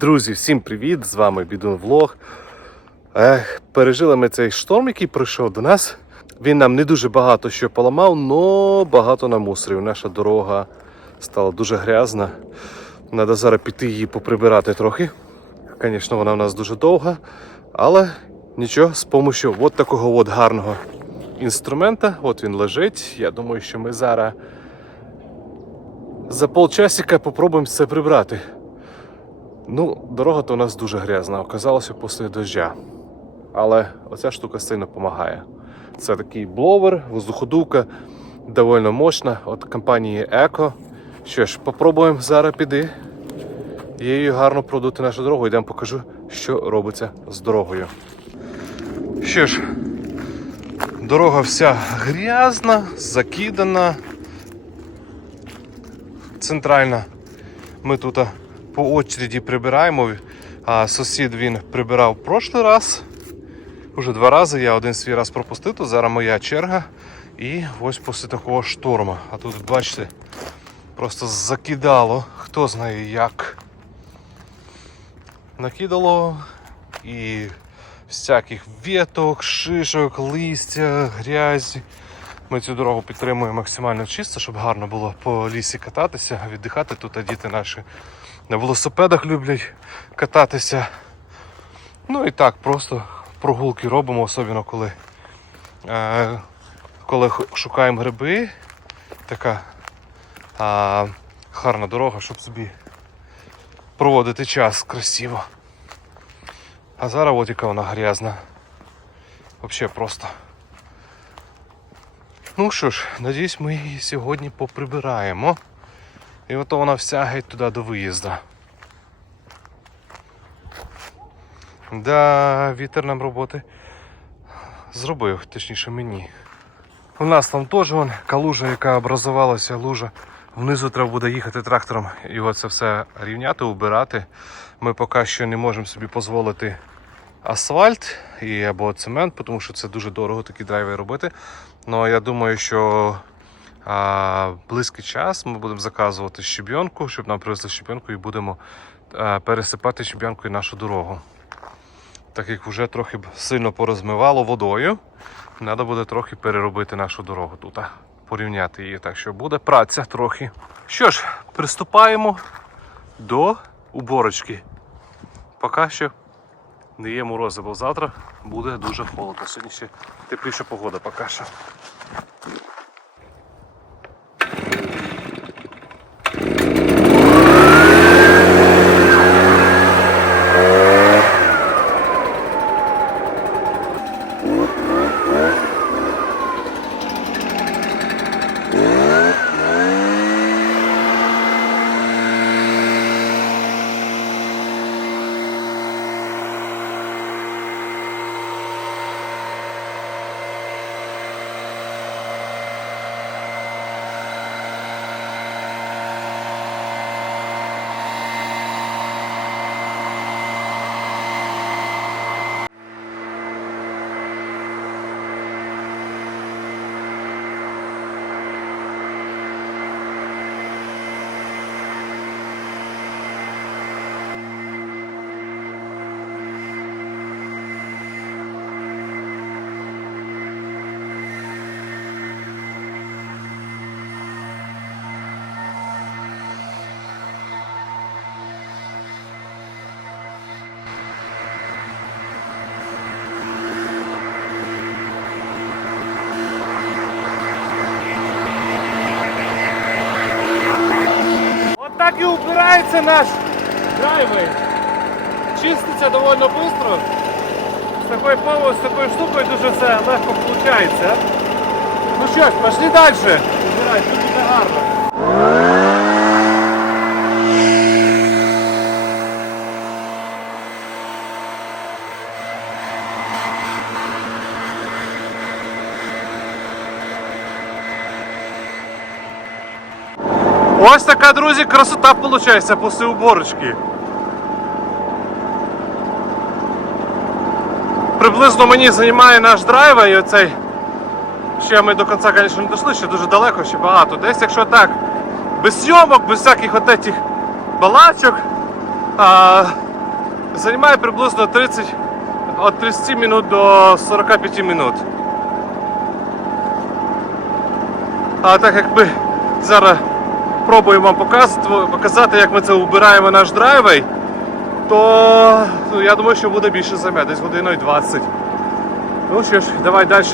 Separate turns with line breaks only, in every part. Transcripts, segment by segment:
Друзі, всім привіт! З вами Бідун Влог. Ех, пережили ми цей шторм, який прийшов до нас. Він нам не дуже багато що поламав, але багато намусорив. Наша дорога стала дуже грязна. Треба зараз піти її поприбирати трохи. Звісно, вона у нас дуже довга, але нічого, з допомогою от такого от гарного інструмента. От він лежить. Я думаю, що ми зараз за полчасика попробуємо це прибрати. Ну, дорога то у нас дуже грязна, оказалося після дождя. Але оця штука сильно допомагає. Це такий бловер, воздуходувка, доволі мощна від компанії Еко. Що ж, попробуємо зараз піди. Її гарно продути нашу дорогу. Йдемо покажу, що робиться з дорогою. Що ж, дорога вся грязна, закидана. Центральна. Ми тут по очереді прибираємо. А сусід він прибирав в прошлий раз. Уже два рази. Я один свій раз пропустив, то зараз моя черга. І ось після такого шторму. А тут, бачите, просто закидало, хто знає як. Накидало і всяких веток, шишок, листя, грязі. Ми цю дорогу підтримуємо максимально чисто, щоб гарно було по лісі кататися, віддихати. Тут а діти наші на велосипедах люблять кататися. Ну і так, просто прогулки робимо, особливо коли, е, коли шукаємо гриби. Така а, гарна дорога, щоб собі проводити час красиво. А зараз от яка вона грязна. Взагалі просто. Ну що ж, надіюсь, ми її сьогодні поприбираємо. І ото вона вся геть туди до виїзду. Да, вітер нам роботи зробив, точніше мені. У нас там теж вон, калужа, яка образувалася, лужа. Внизу треба буде їхати трактором і оце все рівняти, убирати. Ми поки що не можемо собі дозволити асфальт і або цемент, тому що це дуже дорого такі драйви робити. Ну я думаю, що близький час ми будемо заказувати щебінку, щоб нам привезли щебінку і будемо а, пересипати щебінкою нашу дорогу. Так як вже трохи сильно порозмивало водою, треба буде трохи переробити нашу дорогу тут, порівняти її. Так що буде праця трохи. Що ж, приступаємо до уборочки. Поки що не є морози, бо завтра буде дуже холодно. Сьогодні ще тепліша погода поки що. Убирається наш драйвер. Чиститься доволі швидко. З такою повод, з такою штукою дуже все легко виходить. Ну що ж, пішли далі. Тут буде гарно. Ось така, друзі, красота виходить після уборочки. Приблизно мені займає наш драйвер і оцей. Ще ми до кінця, звісно, не дійшли, ще дуже далеко, ще багато. Десь, якщо так, без зйомок, без всяких от балачок, а, Займає приблизно 30, від 30 минут до 45 минут. А так як ми зараз пробуємо вам показати, як ми це вбираємо наш драйвей, то ну, я думаю, що буде більше займе, десь годиною 20. Ну що ж, давай далі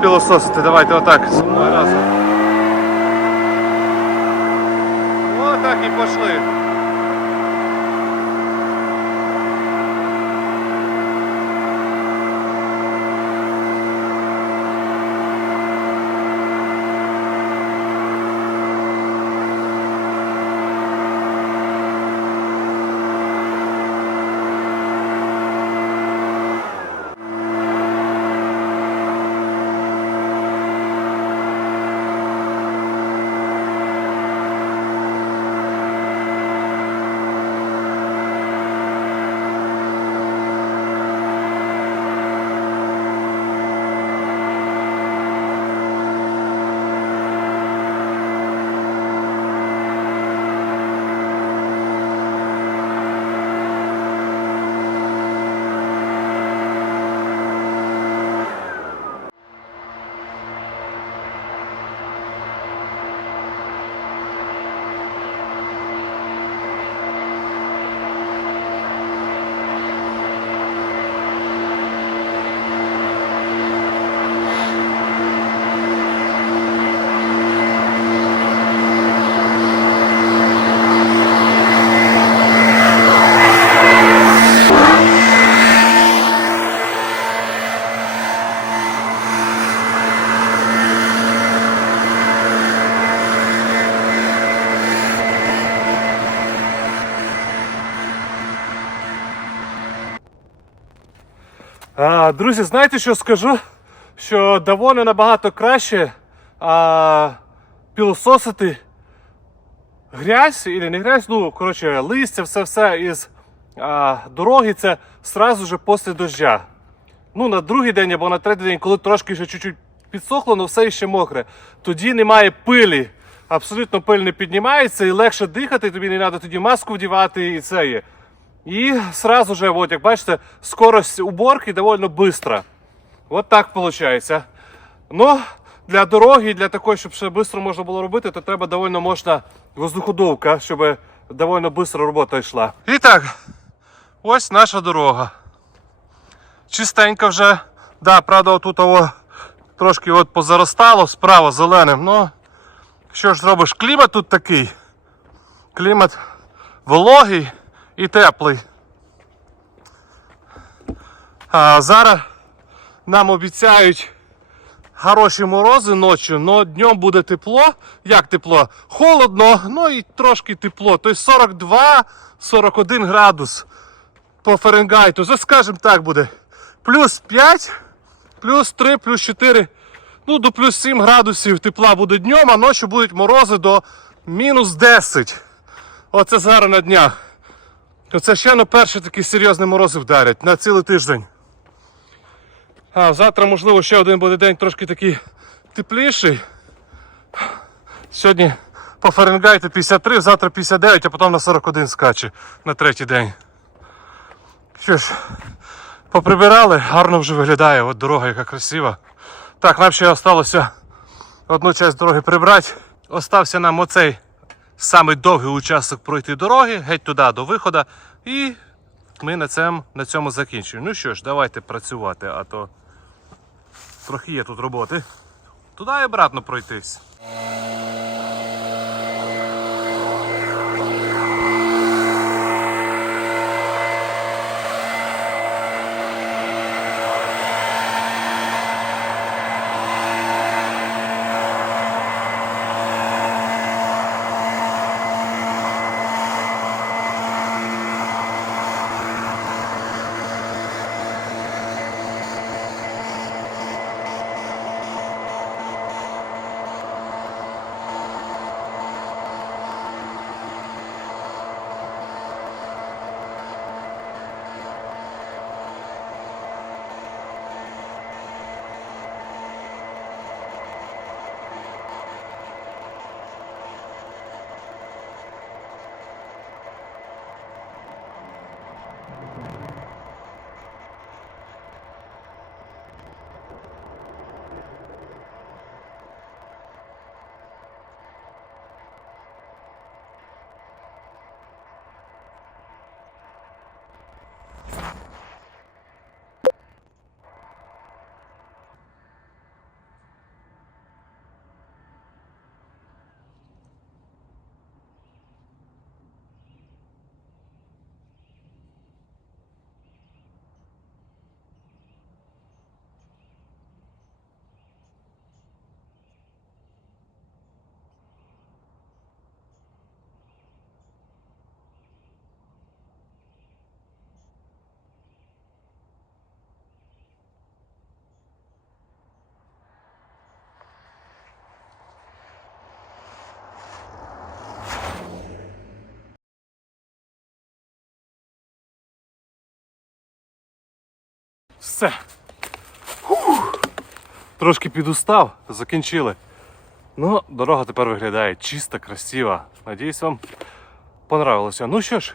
пілососити, давайте отак зі мною разом. Отак і пішли. Друзі, знаєте, що скажу? Що доволі набагато краще а, пілососити грязь, і не грязь, ну, коротше, листя, все-все із а, дороги, це сразу же після дождя. Ну, на другий день або на третій день, коли трошки ще чуть-чуть підсохло, але все ще мокре. Тоді немає пилі. Абсолютно пиль не піднімається і легше дихати, тобі не треба тоді маску вдівати і це є. І сразу же, от, як бачите, скорость уборки доволі швидка. От так виходить. Ну, для дороги, для такої, щоб ще швидко можна було робити, то треба доволі можна воздуходовка, щоб доволі швидко робота йшла. І так, ось наша дорога. Чистенько вже. Да, правда, отут о, трошки от позаростало справа зеленим. Ну, що ж зробиш? Клімат тут такий. Клімат вологий і теплий. А зараз нам обіцяють хороші морози ночі, але днем буде тепло. Як тепло? Холодно, ну і трошки тепло. Тобто 42-41 градус по Фаренгайту. За скажем так буде. Плюс 5, плюс 3, плюс 4. Ну, до плюс 7 градусів тепла буде днем, а ночі будуть морози до мінус 10. Оце зараз на днях. Оце ще на перші такі серйозні морози вдарять на цілий тиждень. А завтра, можливо, ще один буде день трошки такий тепліший. Сьогодні по Фаренгайту 53, завтра 59, а потім на 41 скаче на третій день. Що ж, поприбирали, гарно вже виглядає, от дорога яка красива. Так, нам ще залишилося одну частину дороги прибрати. Остався нам оцей самий довгий участок пройти дороги, геть туди до виходу. І ми на цьому, на цьому закінчуємо. Ну що ж, давайте працювати, а то трохи є тут роботи. Туди і обратно пройтись. Все. Фух. Трошки підустав, закінчили. Ну, дорога тепер виглядає чиста, красива. Надіюсь, вам понравилося. Ну що ж,